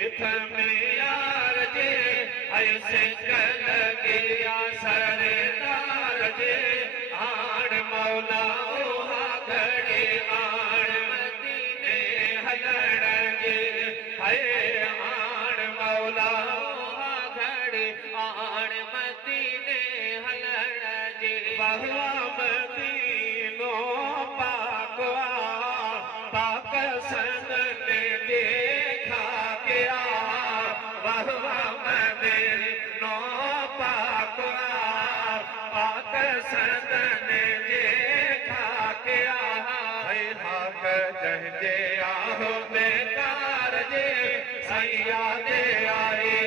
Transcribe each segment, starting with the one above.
में यार जे ऐसे लगिया सरदार जे आण मौला ओहा घड़ी आण मदीने हलण जे है आण मौला ओहा घड़ी आण मदीने हलण जे बहुआ मदीनो पाकवा पाक सदन देखा गया बहुआ मदीनो पाकवा पाक सदन देखा गया है हक जंजे आहो बेकार जे सैया दे आए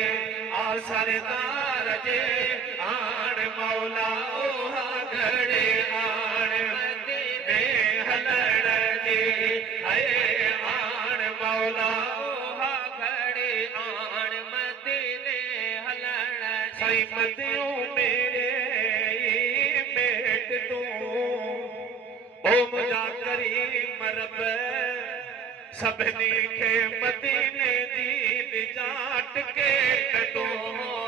आ सरदार जे आण मौला ओहा घड़े आण मदीने हलण जे है आण मौला ओहा घड़े आण मदीने हलण सही मदियों मेरे बेट तू ओ मुझा करीम रब सबनी के मदीने दी निजात के कटो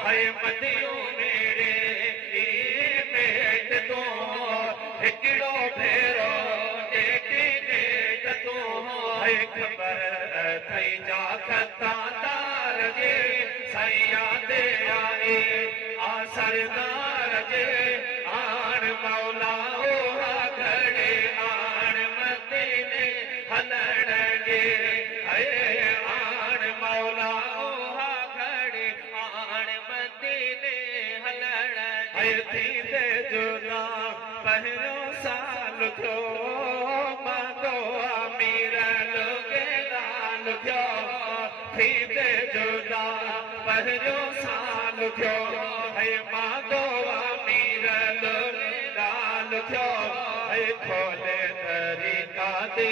है मदियों मेरे बेट तो हिकिड़ो भेरो जेके नेट तो है खबर थई जा खतादार जे सैया दे आए आ सरदार जे आण मौला ओहा घड़े आण मदीने हलण जे है आण मौला ओहा घड़े आण मदीने हलण जे थींदे जुदा पहिरियों साल थियो मांगो अमीर लोगे दान थियो थींदे जुदा पहिरियों साल थियो है मांगो अमीर लोगे दान थियो है खोले तरीका दे